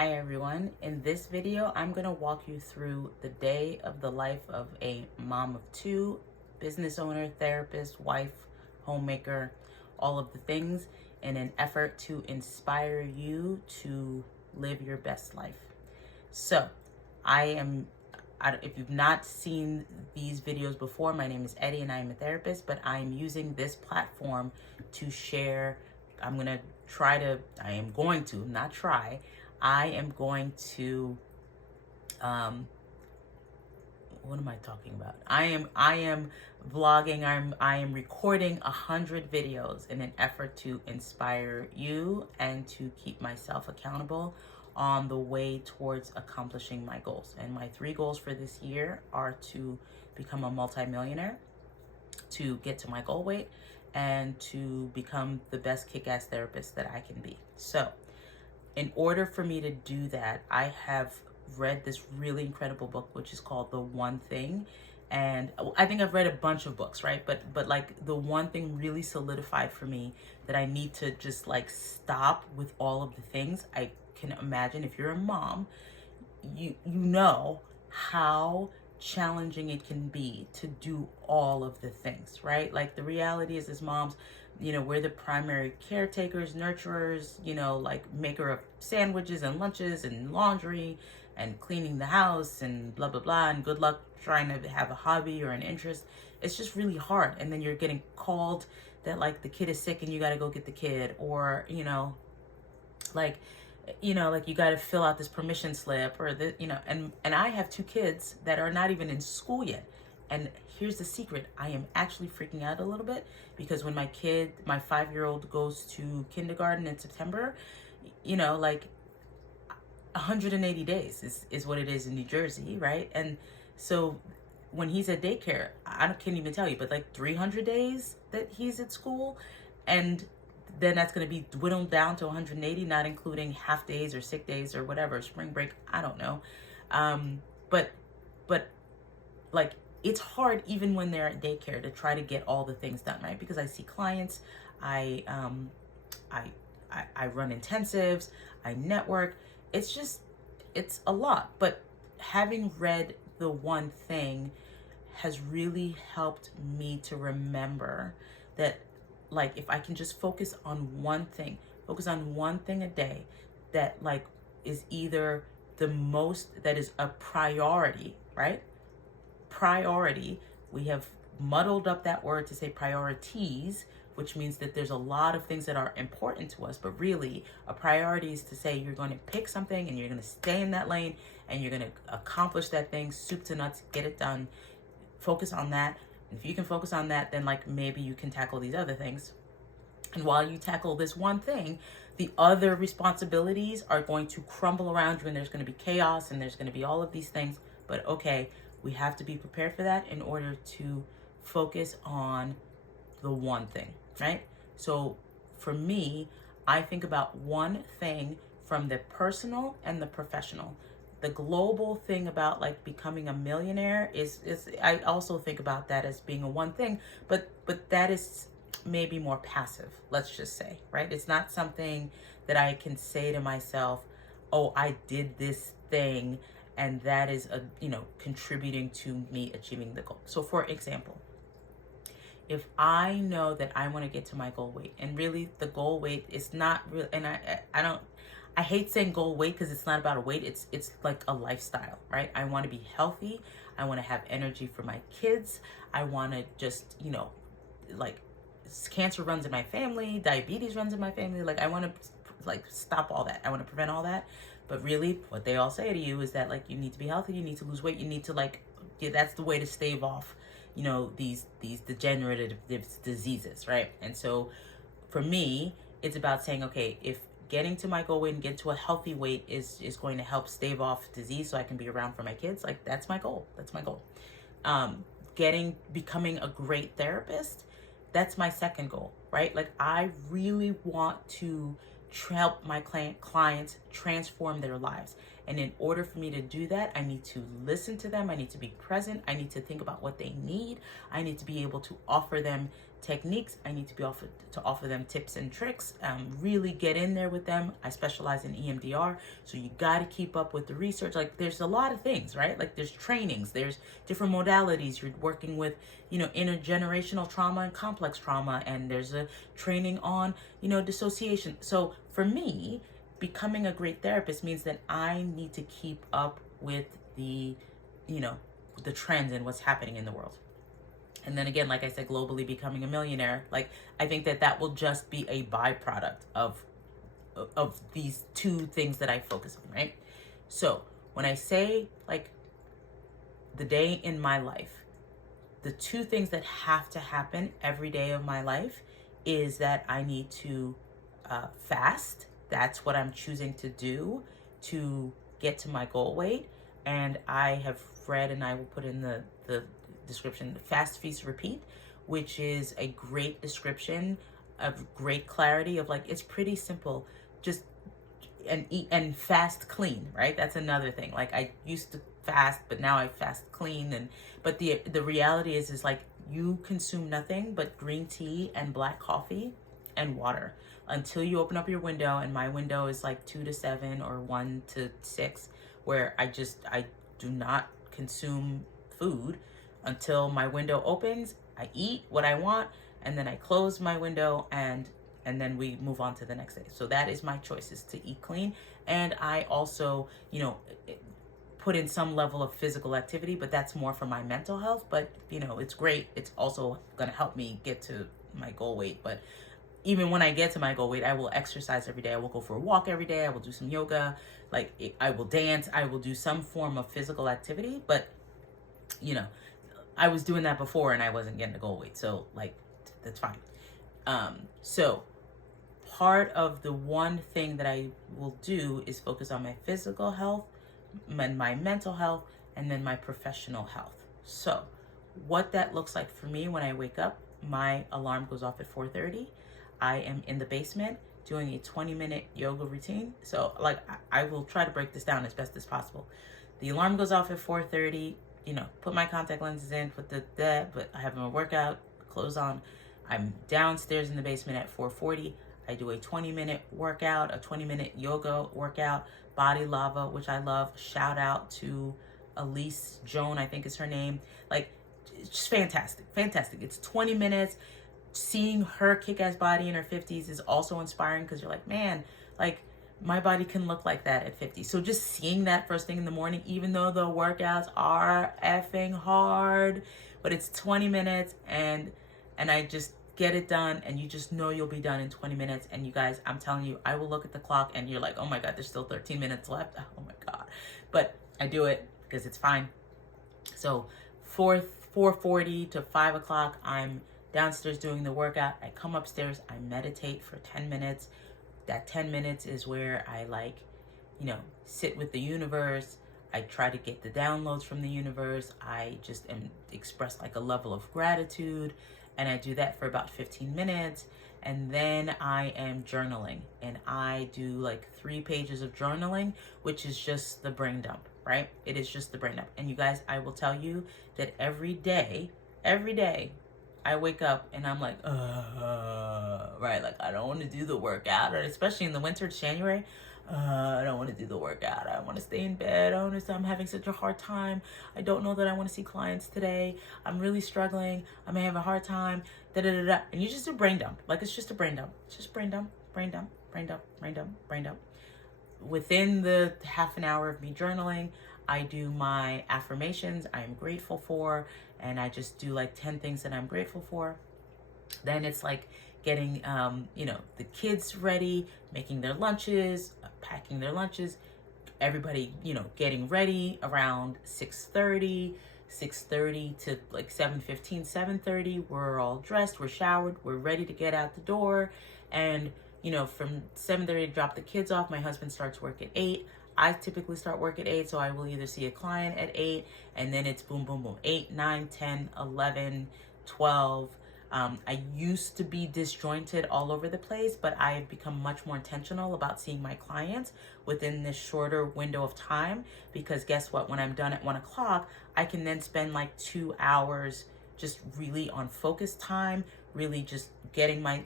Hi everyone. In this video, I'm going to walk you through the day of the life of a mom of two, business owner, therapist, wife, homemaker, all of the things in an effort to inspire you to live your best life. So, if you've not seen these videos before, my name is Eddie and I am a therapist, but I'm using this platform to share. I am going to, what am I talking about? I am vlogging. I am recording 100 videos in an effort to inspire you and to keep myself accountable on the way towards accomplishing my goals. And my 3 goals for this year are to become a multimillionaire, to get to my goal weight, and to become the best kick-ass therapist that I can be. So, in order for me to do that, I have read this really incredible book, which is called The One Thing. And I think I've read a bunch of books, right? But like The One Thing really solidified for me that I need to just like stop with all of the things. I can imagine if you're a mom, you know how challenging it can be to do all of the things, right? Like the reality is, as moms, we're the primary caretakers, nurturers, like maker of sandwiches and lunches and laundry and cleaning the house and blah, blah, blah. And good luck trying to have a hobby or an interest. It's just really hard. And then you're getting called that like the kid is sick and you got to go get the kid, or, like you got to fill out this permission slip, or and I have 2 kids that are not even in school yet. And here's the secret. I am actually freaking out a little bit because when my 5-year-old goes to kindergarten in September, like 180 days is what it is in New Jersey, right? And so when he's at daycare, can't even tell you, but like 300 days that he's at school, and then that's going to be dwindled down to 180, not including half days or sick days or whatever, spring break, I don't know. But like, it's hard even when they're at daycare to try to get all the things done, right? Because I see clients, I run intensives, I network. It's a lot. But having read The One Thing has really helped me to remember that, like, if I can just focus on one thing a day that like is either that is a priority, right? Priority. We have muddled up that word to say priorities, which means that there's a lot of things that are important to us, but really a priority is to say you're going to pick something and you're going to stay in that lane and you're going to accomplish that thing, soup to nuts, get it done. Focus on that. If you can focus on that, then like maybe you can tackle these other things. And while you tackle this one thing, the other responsibilities are going to crumble around you, and there's going to be chaos and there's going to be all of these things. But okay, we have to be prepared for that in order to focus on the one thing, right? So for me, I think about one thing from the personal and the professional. The global thing about like becoming a millionaire is I also think about that as being a one thing, but that is maybe more passive, let's just say, right? It's not something that I can say to myself, oh, I did this thing and that is contributing to me achieving the goal. So for example, if I know that I want to get to my goal weight, and really the goal weight is not real, and I hate saying goal weight because it's not about a weight. It's like a lifestyle, right? I want to be healthy. I want to have energy for my kids. I want to just, like, cancer runs in my family, diabetes runs in my family. Like, I want to like stop all that. I want to prevent all that. But really what they all say to you is that like you need to be healthy, you need to lose weight, you need to that's the way to stave off, these degenerative diseases, right? And so for me, it's about saying, okay, if getting to my goal weight and get to a healthy weight is going to help stave off disease so I can be around for my kids, like that's my goal. That's my goal. Becoming a great therapist, that's my second goal, right? Like I really want to help my clients transform their lives. And in order for me to do that, I need to listen to them. I need to be present. I need to think about what they need. I need to be able to offer them techniques. I need to be offered to offer them tips and tricks, really get in there with them. I specialize in EMDR, so you got to keep up with the research. Like, there's a lot of things, right? Like, there's trainings, there's different modalities. You're working with, intergenerational trauma and complex trauma, and there's a training on, dissociation. So for me, becoming a great therapist means that I need to keep up with the, the trends and what's happening in the world. And then again, like I said, globally becoming a millionaire, like, I think that will just be a byproduct of these two things that I focus on, right? So when I say, like, the day in my life, the two things that have to happen every day of my life is that I need to fast. That's what I'm choosing to do to get to my goal weight. And I have read, and I will put in the description, Fast, Feast, Repeat, which is a great description of great clarity of, like, it's pretty simple. Just and eat and fast clean, right? That's another thing. Like, I used to fast, but now I fast clean. But the reality is like, you consume nothing but green tea and black coffee and water until you open up your window. And my window is like 2 to 7 or 1 to 6, where I do not consume food until my window opens. I eat what I want, and then I close my window, and then we move on to the next day. So that is my choice, is to eat clean. And I also, put in some level of physical activity, but that's more for my mental health. But, it's great. It's also going to help me get to my goal weight. But even when I get to my goal weight, I will exercise every day. I will go for a walk every day. I will do some yoga. I will dance. I will do some form of physical activity. But, I was doing that before and I wasn't getting the goal weight. So, that's fine. So part of the one thing that I will do is focus on my physical health, and my mental health, and then my professional health. So what that looks like for me: when I wake up, my alarm goes off at 4:30. I am in the basement doing a 20-minute yoga routine. So, I will try to break this down as best as possible. The alarm goes off at 4:30, put my contact lenses in, but I have my workout clothes on. I'm downstairs in the basement at 4:40. I do a 20-minute workout, a 20-minute yoga workout, Body Lava, which I love. Shout out to Elise Joan, I think is her name. It's just fantastic. It's 20 minutes. Seeing her kick-ass body in her 50s is also inspiring, because you're like, man, my body can look like that at 50. So just seeing that first thing in the morning, even though the workouts are effing hard, but it's 20 minutes and I just get it done, and you just know you'll be done in 20 minutes. And you guys, I'm telling you, I will look at the clock and you're like, oh my God, there's still 13 minutes left. Oh my God. But I do it because it's fine. So 4:40 to 5 o'clock, I'm downstairs doing the workout. I come upstairs, I meditate for 10 minutes. That 10 minutes is where I sit with the universe. I try to get the downloads from the universe. I just express a level of gratitude. And I do that for about 15 minutes. And then I am journaling. And I do 3 pages of journaling, which is just the brain dump, right? It is just the brain dump. And you guys, I will tell you that every day, I wake up and I'm like, right? I don't want to do the workout, or especially in the winter, it's January. I don't want to do the workout. I want to stay in bed. I'm having such a hard time. I don't know that I want to see clients today. I'm really struggling. I may have a hard time. And you just do brain dump. It's just a brain dump. It's just brain dump, brain dump, brain dump, brain dump, brain dump. Within the half an hour of me journaling, I do my affirmations I am grateful for, and I just do 10 things that I'm grateful for. Then it's getting, the kids ready, making their lunches, packing their lunches, everybody, getting ready around 6:30 to 7:15, 7:30. We're all dressed, we're showered, we're ready to get out the door. And, from 7:30 to drop the kids off, my husband starts work at 8. I typically start work at 8, so I will either see a client at 8, and then it's boom, boom, boom, 8, 9, 10, 11, 12. I used to be disjointed all over the place, but I have become much more intentional about seeing my clients within this shorter window of time, because guess what? When I'm done at 1 o'clock, I can then spend 2 hours just really on focus time, really just getting my,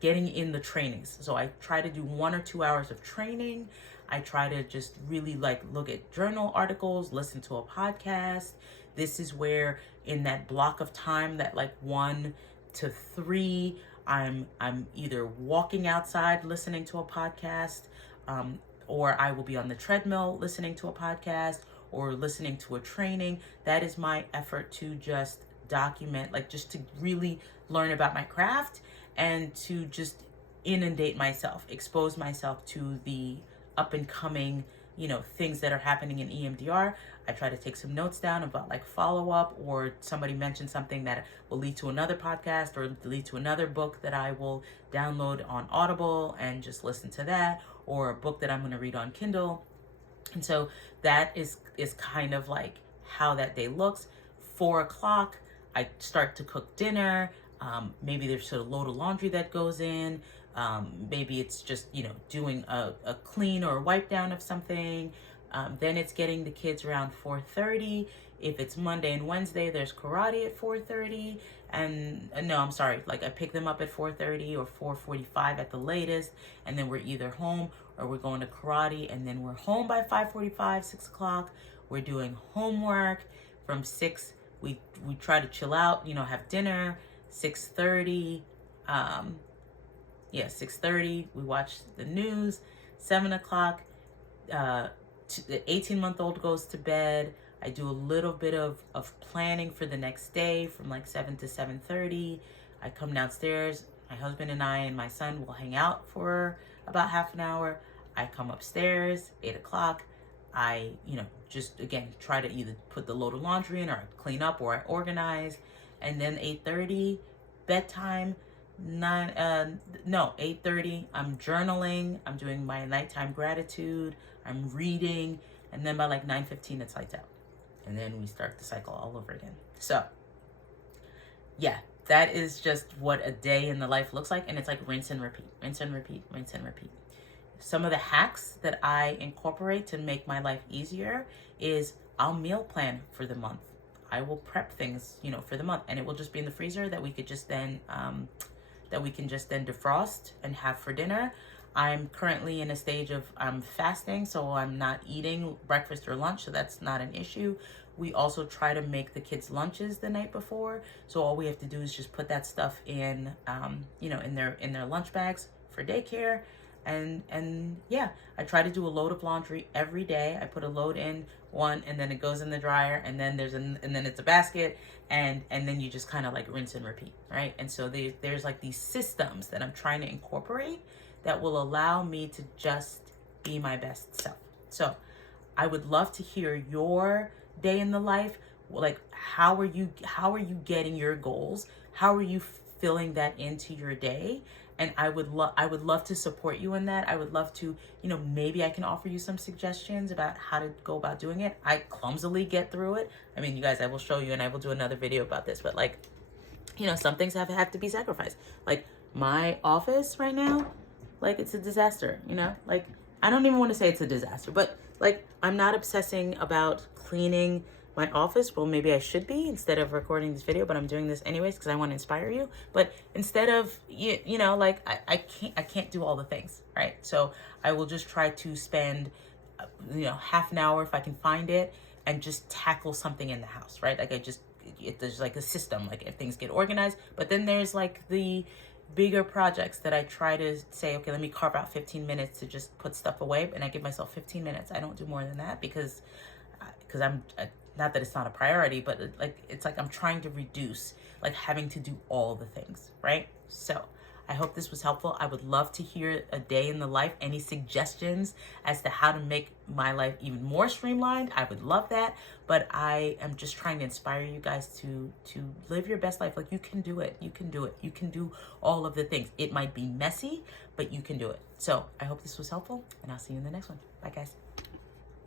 getting in the trainings. So I try to do 1 or 2 hours of training. I try to just really look at journal articles, listen to a podcast. This is where in that block of time, that 1 to 3, I'm either walking outside listening to a podcast, or I will be on the treadmill listening to a podcast or listening to a training. That is my effort to just document, just to really learn about my craft and to just inundate myself, expose myself to the up and coming, things that are happening in EMDR. I try to take some notes down about follow up, or somebody mentioned something that will lead to another podcast or lead to another book that I will download on Audible and just listen to that, or a book that I'm going to read on Kindle. And so that is kind of how that day looks. 4 o'clock, I start to cook dinner. Maybe there's a load of laundry that goes in. Maybe it's just, doing a clean or a wipe down of something. Then it's getting the kids around 4:30. If it's Monday and Wednesday, there's karate at 4:30. And no, I'm sorry. I pick them up at 4:30 or 4:45 at the latest. And then we're either home or we're going to karate. And then we're home by 5:45, 6 o'clock. We're doing homework from 6. We try to chill out, have dinner. 6:30. 6:30. We watch the news. 7 o'clock. The 18-month-old goes to bed. I do a little bit of planning for the next day from 7 to 7:30. I come downstairs. My husband and I and my son will hang out for about half an hour. I come upstairs, 8 o'clock. I, just again, try to either put the load of laundry in or clean up or I organize. And then 8:30, bedtime. 8:30, I'm journaling. I'm doing my nighttime gratitude. I'm reading. And then by 9:15, it's lights out. And then we start the cycle all over again. So, yeah, that is just what a day in the life looks like. And it's rinse and repeat, rinse and repeat, rinse and repeat. Some of the hacks that I incorporate to make my life easier is I'll meal plan for the month. I will prep things, for the month. And it will just be in the freezer that we could just then, defrost and have for dinner. I'm currently in a stage of fasting, so I'm not eating breakfast or lunch, so that's not an issue. We also try to make the kids' lunches the night before, so all we have to do is just put that stuff in, in their lunch bags for daycare. And yeah, I try to do a load of laundry every day. I put a load in one, and then it goes in the dryer, and then and then it's a basket, and then you just kind of rinse and repeat, right? And so there's these systems that I'm trying to incorporate that will allow me to just be my best self. So I would love to hear your day in the life. How are you getting your goals? How are you filling that into your day? And I would love to support you in that. I would love to, maybe I can offer you some suggestions about how to go about doing it. I clumsily get through it. I mean, you guys, I will show you and I will do another video about this, but some things have to be sacrificed. My office right now, it's a disaster, I don't even want to say it's a disaster, but I'm not obsessing about cleaning my office. Well, maybe I should be instead of recording this video, but I'm doing this anyways because I want to inspire you. But instead of, I can't do all the things, right? So I will just try to spend, half an hour if I can find it and just tackle something in the house, right? There's a system, if things get organized, but then there's the bigger projects that I try to say, okay, let me carve out 15 minutes to just put stuff away. And I give myself 15 minutes. I don't do more than that because I'm, not that it's not a priority, but it's I'm trying to reduce having to do all the things, right? So I hope this was helpful. I would love to hear a day in the life, any suggestions as to how to make my life even more streamlined. I would love that. But I am just trying to inspire you guys to live your best life. You can do it. You can do it. You can do all of the things. It might be messy, but you can do it. So I hope this was helpful, and I'll see you in the next one. Bye, guys.